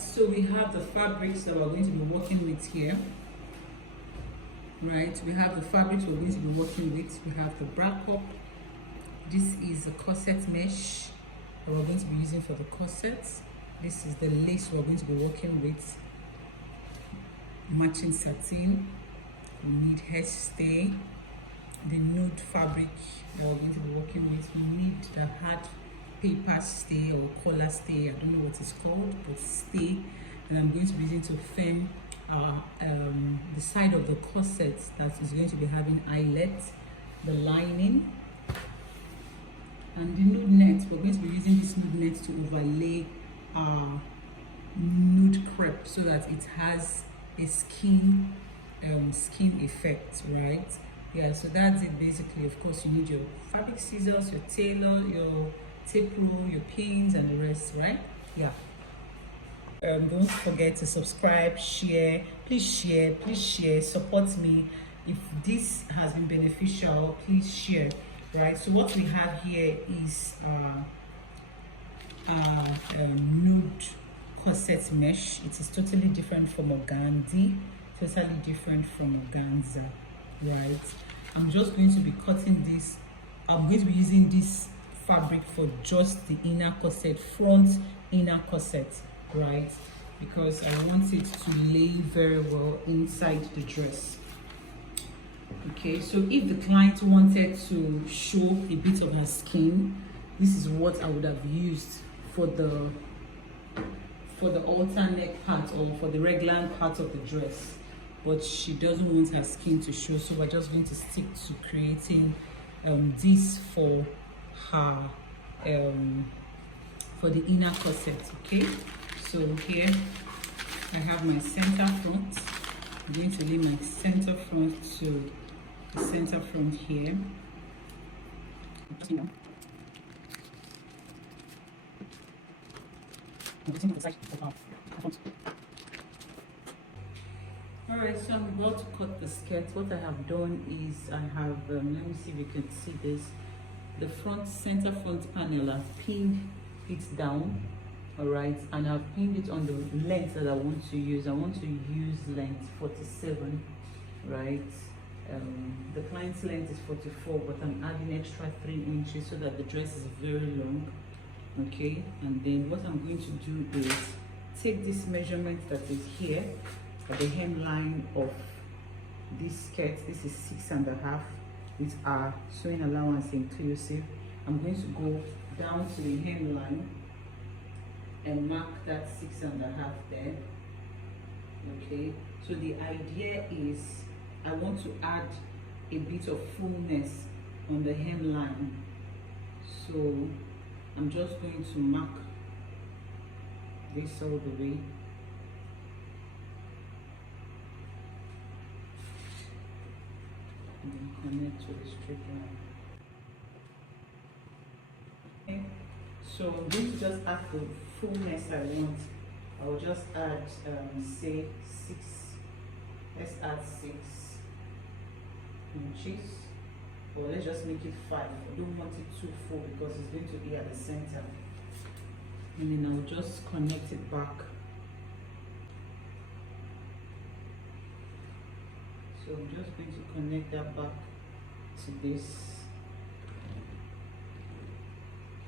Right, so we have the fabrics that we're going to be working with here. Right, we have the fabrics we're going to be working with. We have the bra cup. This is a corset mesh that we're going to be using for the corsets. This is the lace we're going to be working with. Matching satin. We need hairstay. The nude fabric that we're going to be working with. We need the hard paper stay or collar stay. I don't know what it's called, but stay. And I'm going to be using to firm the side of the corset that is going to be having eyelet, the lining, and the nude net. We're going to be using this nude net to overlay our nude crepe so that it has a skin effect, right? Yeah, so that's it basically. Of course, you need your fabric scissors, your tailor, your tape rule, your pins, and the rest, right? Yeah. Don't forget to subscribe, share, please share, support me. If this has been beneficial, please share. Right, so what we have here is nude corset mesh. It is totally different from organza, totally different from organza. Right, I'm just going to be cutting this. I'm going to be using this fabric for just the inner corset, front inner corset, right, because I want it to lay very well inside the dress. Okay, so if the client wanted to show a bit of her skin, this is what I would have used for the alternate part or for the regular part of the dress, but she doesn't want her skin to show, so we're just going to stick to creating this for her for the inner corset. Okay, so here I have my center front. I'm going to lay my center front to the center front here. Alright, so I'm about to cut the skirt. What I have done is I have, let me see if you can see this. The center front panel, I've pinned it down, alright, and I've pinned it on the length that I want to use. I want to use length 47, right? The client's length is 44, but I'm adding extra 3 inches so that the dress is very long. Okay, and then what I'm going to do is take this measurement that is here at the hemline of this skirt. This is 6.5 with our sewing allowance inclusive. I'm going to go down to the hemline and mark that 6.5 there. Okay, so the idea is I want to add a bit of fullness on the hemline, so I'm just going to mark this all the way. And then connect to the straight line. Okay, so I'm going to just add the fullness I want. I will just add, say 6. Let's add 6 inches, or let's just make it 5. I don't want it too full because it's going to be at the center, and then I'll just connect it back. So I'm just going to connect that back to this.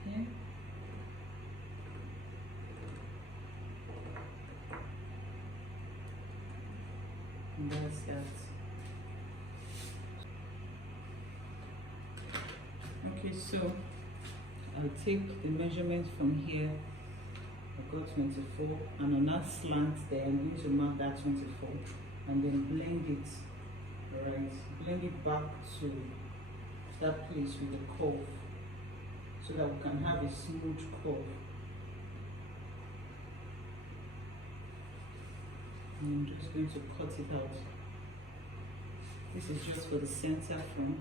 Okay. And that's that. Okay, so I'll take the measurement from here. I got 24, and on that slant there, I'm going to mark that 24, and then blend it. Alright, blend it back to that place with the curve, so that we can have a smooth curve. And I'm just going to cut it out. This is just for the center front.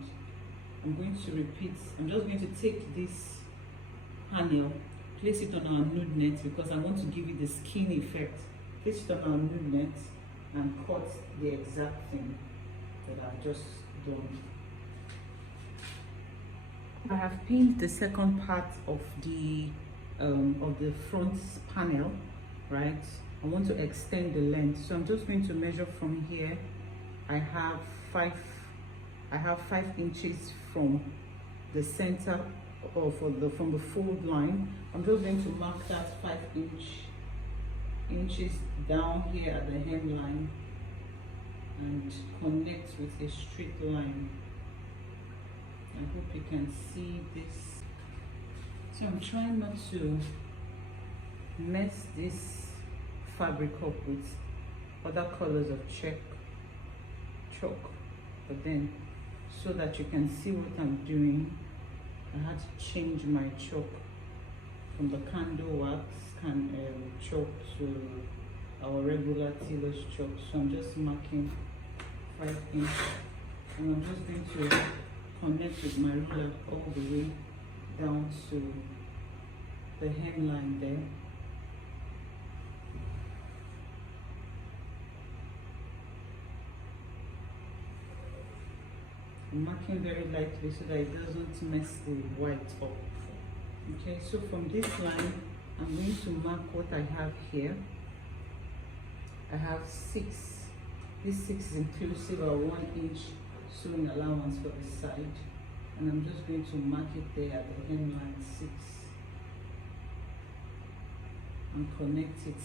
I'm going to repeat. I'm just going to take this panel, place it on our nude net because I want to give it the skin effect. Place it on our nude net and cut the exact thing that I've just done. I have pinned the second part of the front panel, right? I want to extend the length. So I'm just going to measure from here. I have 5 inches from the center or from the fold line. I'm just going to mark that 5 inches down here at the hemline and connect with a straight line. I hope you can see this. So I'm trying not to mess this fabric up with other colors of chalk, but then so that you can see what I'm doing, I had to change my chalk from the candle wax chalk to our regular Telos chalk. So I'm just marking 5 inches, and I'm just going to connect with my ruler all the way down to the hemline there. I'm marking very lightly so that it doesn't mess the white up. Okay, so from this line, I'm going to mark what I have here. I have 6. This 6 is inclusive of 1 inch sewing allowance for the side, and I'm just going to mark it there at the hemline 6 and connect it.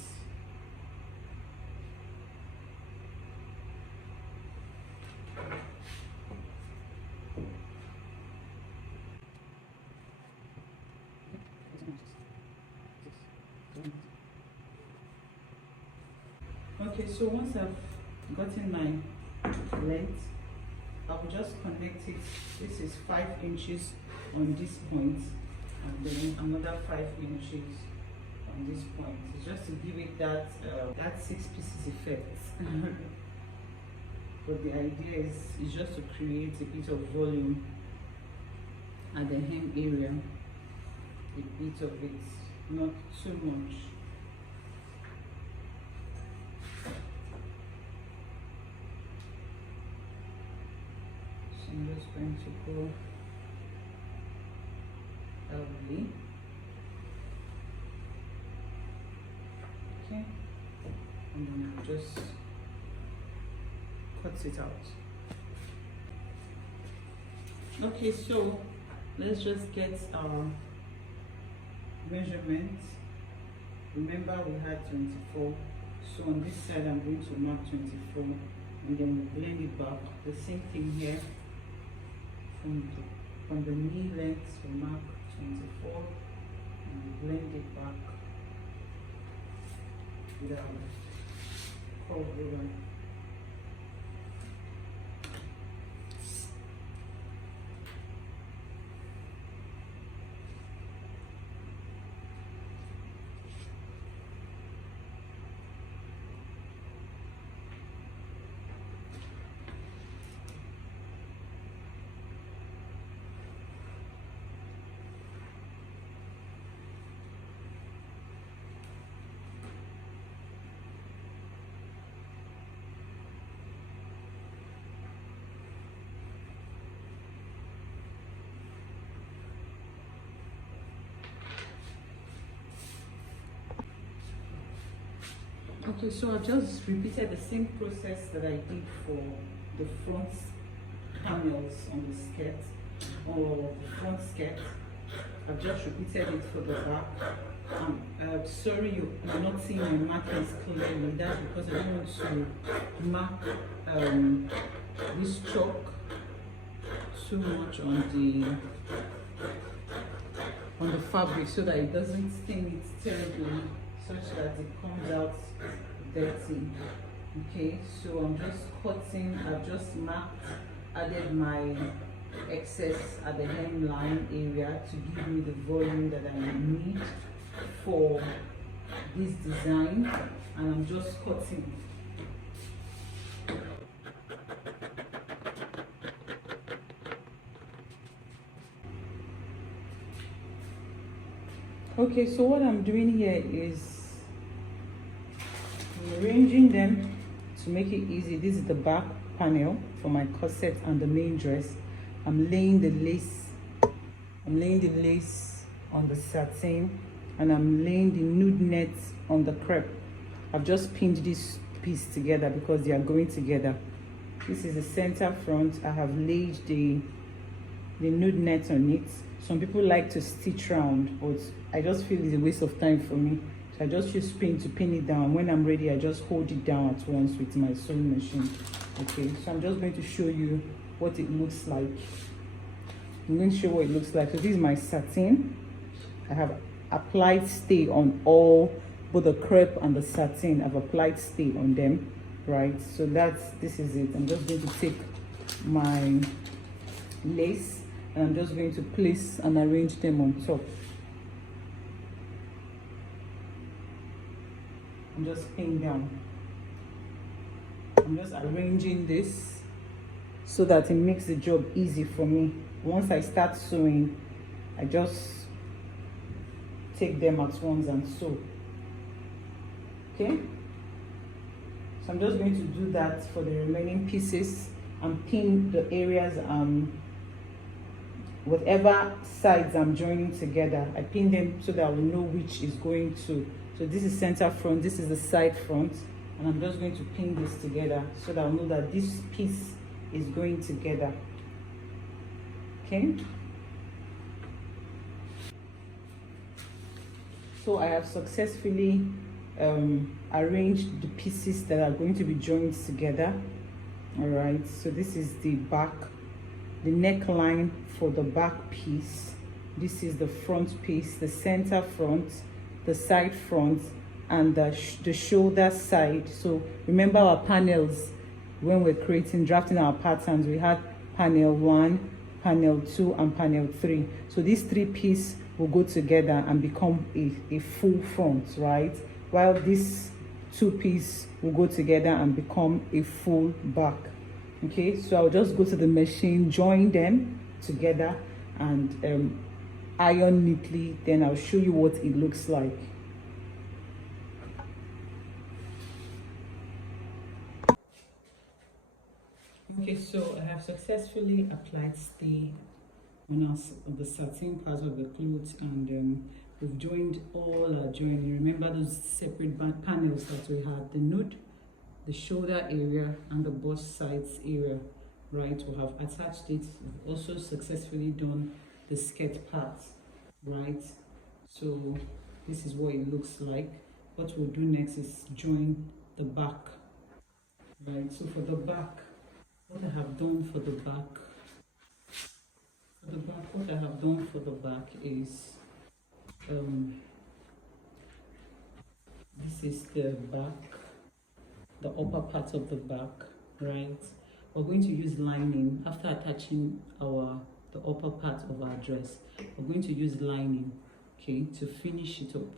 Okay, so once I've gotten my length, I will just connect it. This is 5 inches on this point, and then another 5 inches on this point. It's just to give it that 6 pieces effect. But the idea is just to create a bit of volume at the hem area, a bit of it, not too much. So I'm just going to go lovely. Okay, and then I'll just cut it out. Okay, so let's just get our measurements. Remember we had 24, so on this side I'm going to mark 24, and then we blend it back. The same thing here, from the knee length we mark 24 and we blend it back with our curve ruler. Okay, so I've just repeated the same process that I did for the front panels on the skirt or the front skirt. I've just repeated it for the back. Sorry you're not seeing my markings clearly. That's because I don't want to mark this chalk too much on the fabric so that it doesn't stain it terribly, such that it comes out dirty. Okay, so I'm just cutting. I've just added my excess at the hemline area to give me the volume that I need for this design, and I'm just cutting. Okay, so what I'm doing here is I'm arranging them to make it easy. This is the back panel for my corset and the main dress. I'm laying the lace on the satin, and I'm laying the nude net on the crepe. I've just pinned this piece together because they are going together. This is the center front. I have laid the nude net on it. Some people like to stitch round, but I just feel it's a waste of time for me. So I just use pin to pin it down. When I'm ready, I just hold it down at once with my sewing machine. Okay, so I'm just going to show you what it looks like. I'm going to show what it looks like. So this is my satin. I have applied stay on both the crepe and the satin. I've applied stay on them, right? So this is it. I'm just going to take my lace and I'm just going to place and arrange them on top. I'm just pinning down. I'm just arranging this so that it makes the job easy for me. Once I start sewing, I just take them at once and sew. Okay, so I'm just going to do that for the remaining pieces and pin the areas whatever sides I'm joining together. I pin them so that I will know which is going to. So this is center front, this is the side front, and I'm just going to pin this together so that I'll know that this piece is going together. Okay, so I have successfully arranged the pieces that are going to be joined together. All right, so this is the back, the neckline for the back piece. This is the front piece, the center front, the side front, and the shoulder side. So remember our panels when we're drafting our patterns. We had panel 1, panel 2, and panel 3. So these 3 pieces will go together and become a full front, right? While these 2 pieces will go together and become a full back. Okay, so I'll just go to the machine, join them together, and iron neatly. Then I'll show you what it looks like. Okay, so I have successfully applied stay on the satin part of the clothes, and we've joined all our joining. Remember those separate panels that we had, the nude, the shoulder area, and the bust sides area, right? We have attached it. We've also successfully done the skirt part, right? So this is what it looks like. What we'll do next is join the back, right? So for the back, what I have done for the back, is this is the back, the upper part of the back, right? We're going to use lining after attaching the upper part of our dress. We're going to use lining, okay, to finish it up.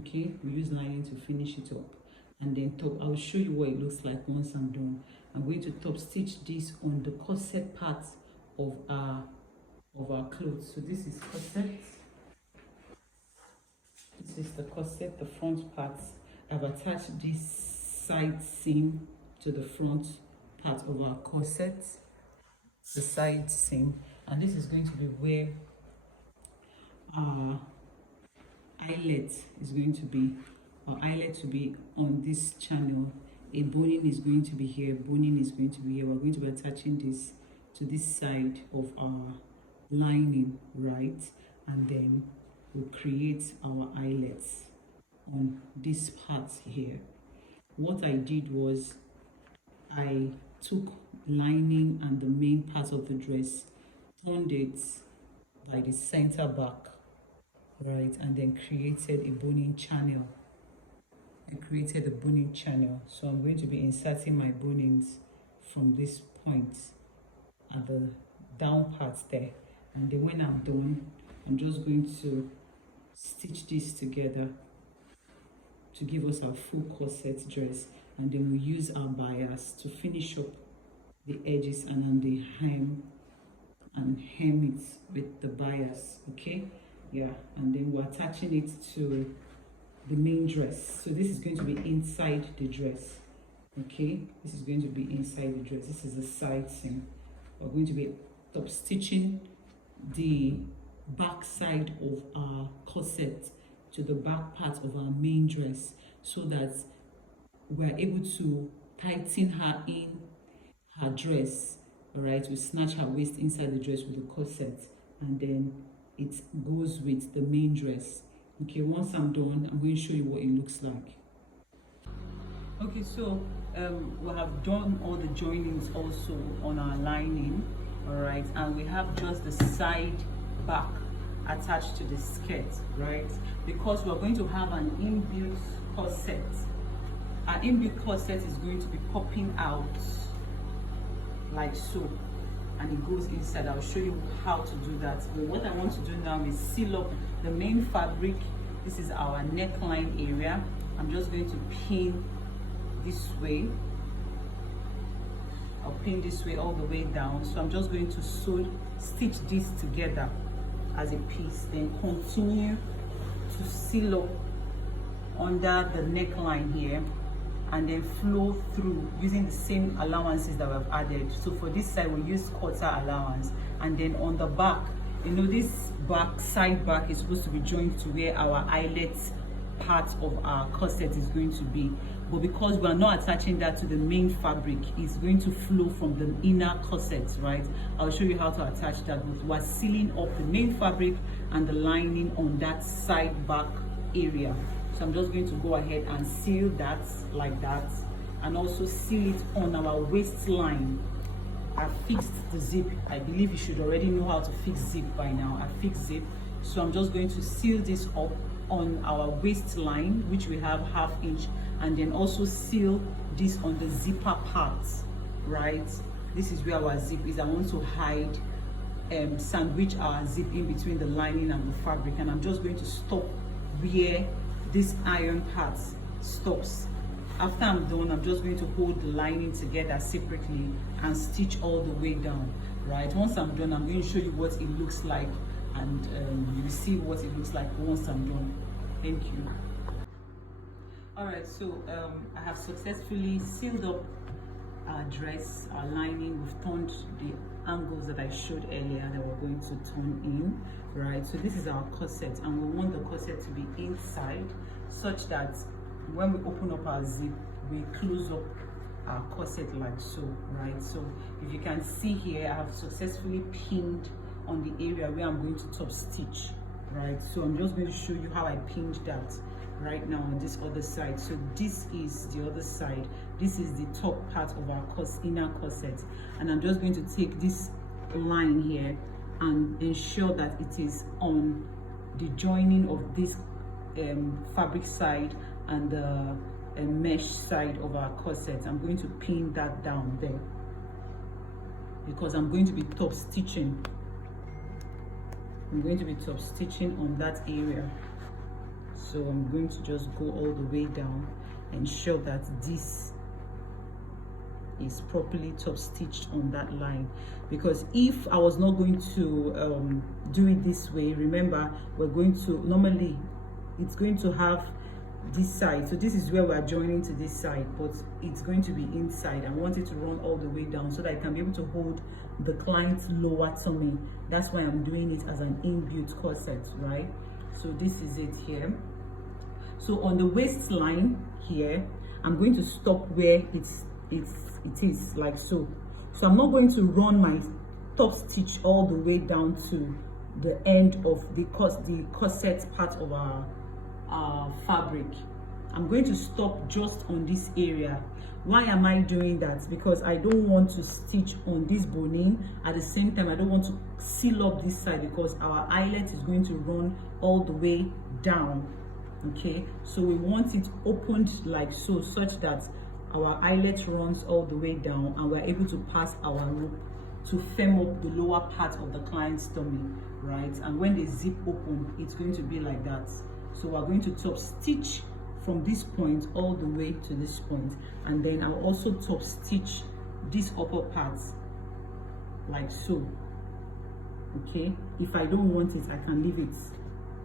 Okay, we use lining to finish it up, and then top. I'll show you what it looks like once I'm done. I'm going to top stitch this on the corset part of our clothes. So this is corset. This is the corset, the front part. I've attached this side seam to the front part of our corset, the side seam, and this is going to be where our eyelet is going to be. Our eyelet to be on this channel. A boning is going to be here, boning is going to be here. We're going to be attaching this to this side of our lining, right? And then we'll create our eyelets on this part here. What I did was I took lining and the main part of the dress, turned it by the center back, right, and then created a boning channel. So I'm going to be inserting my bonings from this point at the down part there, and then when I'm done, I'm just going to stitch this together to give us our full corset dress, and then we use our bias to finish up the edges and on the hem, and hem it with the bias. Okay, yeah, and then we're attaching it to the main dress. So this is going to be inside the dress. Okay, this is going to be inside the dress. This is the side seam. We're going to be top stitching the back side of our corset to the back part of our main dress, so that we're able to tighten her in her dress. All right, we snatch her waist inside the dress with the corset, and then it goes with the main dress. Okay, once I'm done, I'm going to show you what it looks like. Okay, so we have done all the joinings also on our lining. All right, and we have just the side back attached to the skirt, right? Because we're going to have an inbuilt corset. Our inbuilt corset is going to be popping out like so, and it goes inside. I'll show you how to do that. But what I want to do now is seal up the main fabric. This is our neckline area. I'm just going to pin this way. I'll pin this way all the way down. So I'm just going to stitch this together as a piece, then continue to seal up under the neckline here, and then flow through using the same allowances that we've added. So for this side, we use quarter allowance, and then on the back, you know, this side back is supposed to be joined to where our eyelet part of our corset is going to be. But because we are not attaching that to the main fabric, it's going to flow from the inner corset, right? I'll show you how to attach that, but we're sealing up the main fabric and the lining on that side back area. So I'm just going to go ahead and seal that like that, and also seal it on our waistline. I fixed the zip. I believe you should already know how to fix zip by now. I fixed zip. So I'm just going to seal this up on our waistline, which we have 1/2 inch, and then also seal this on the zipper part, right? This is where our zip is. I want to hide, sandwich our zip in between the lining and the fabric, and I'm just going to stop where this iron part stops. After I'm done, I'm just going to hold the lining together separately and stitch all the way down, right? Once I'm done, I'm going to show you what it looks like, and you will see what it looks like once I'm done. Thank you. All right, so I have successfully sealed up our dress, our lining. We've turned the angles that I showed earlier that we're going to turn in, right? So this is our corset, and we want the corset to be inside, such that when we open up our zip, we close up our corset like so, right? So if you can see here, I have successfully pinned on the area where I'm going to top stitch, right? So I'm just going to show you how I pinned that right now on this other side. So this is the other side. This is the top part of our inner corset, and I'm just going to take this line here and ensure that it is on the joining of this fabric side and the mesh side of our corset. I'm going to pin that down there because I'm going to be top stitching. I'm going to be top stitching on that area. So I'm going to just go all the way down and ensure that this is properly top stitched on that line, because if I was not going to do it this way, remember, we're going to normally, it's going to have this side, so this is where we're joining to this side, but it's going to be inside. I want it to run all the way down so that I can be able to hold the client's lower tummy. That's why I'm doing it as an inbuilt corset, right? So this is it here. So on the waistline here, I'm going to stop where it is like so. So I'm not going to run my top stitch all the way down to the end of the corset part of our fabric. I'm going to stop just on this area. Why am I doing that? Because I don't want to stitch on this boning. At the same time, I don't want to seal up this side because our eyelet is going to run all the way down. Okay, so we want it opened like so, such that our eyelet runs all the way down and we're able to pass our rope to firm up the lower part of the client's tummy, right? And when they zip open, it's going to be like that. So we're going to top stitch from this point all the way to this point, and then I'll also top stitch this upper part like so. Okay, if I don't want it, I can leave it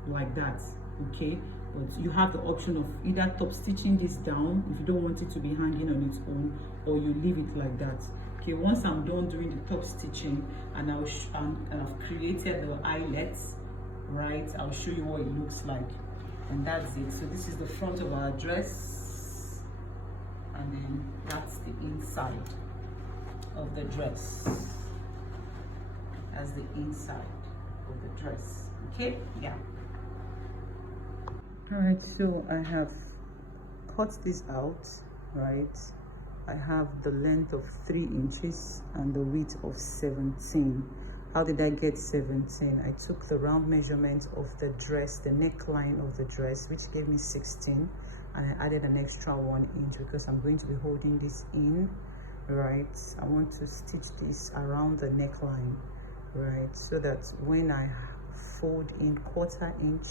like that. Okay, but you have the option of either top stitching this down if you don't want it to be hanging on its own, or you leave it like that. Okay, once I'm done doing the top stitching and I've created the eyelets, right, I'll show you what it looks like. And that's it. So this is the front of our dress, and then that's the inside of the dress. That's the inside of the dress. Okay, yeah. All right, so I have cut this out, right? I have the length of 3 inches and the width of 17. How did I get 17? I took the round measurement of the dress, the neckline of the dress, which gave me 16, and I added an extra 1 inch because I'm going to be holding this in, right? I want to stitch this around the neckline, right? So that when I fold in 1/4 inch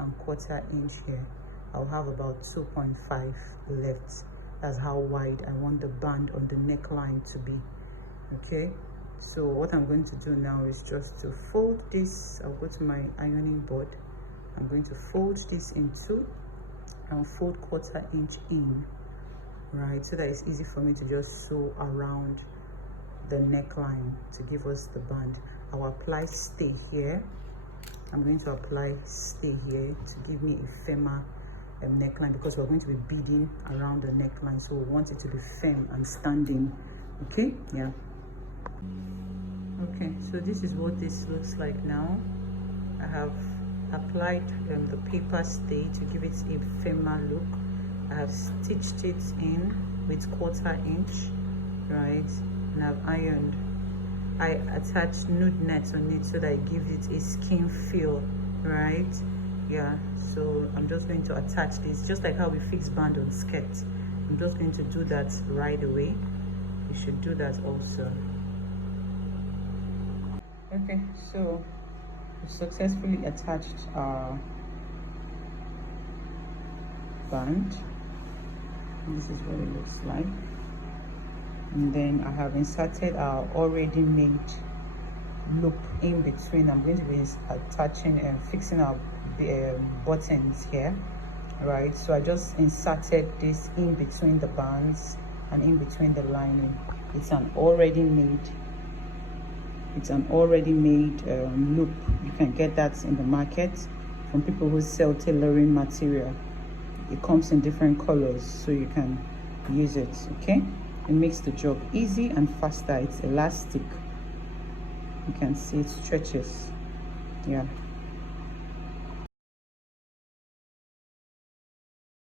and 1/4 inch here, I'll have about 2.5 left. That's how wide I want the band on the neckline to be. Okay, so what I'm going to do now is just to fold this. I'll go to my ironing board. I'm going to fold this in 2 and fold 1/4 inch in, right, so that it's easy for me to just sew around the neckline to give us the band. I'll apply stay here. I'm going to apply stay here to give me a firmer neckline, because we're going to be beading around the neckline, so we want it to be firm and standing. Okay, yeah. Okay, so this is what this looks like now. I have applied the paper stay to give it a firmer look. I have stitched it in with 1/4 inch, right, and I've ironed. I attached nude net on it so that it gives it a skin feel, right? Yeah, so I'm just going to attach this just like how we fix band on skirt. I'm just going to do that right away. You should do that also. Okay, so we successfully attached our band. This is what it looks like. And then I have inserted our already made loop in between. I'm going to be attaching and fixing our buttons here, right? So I just inserted this in between the bands and in between the lining. It's an already made loop. You can get that in the market from people who sell tailoring material. It comes in different colors, so you can use it. Okay, it makes the job easy and faster. It's elastic. You can see it stretches. Yeah.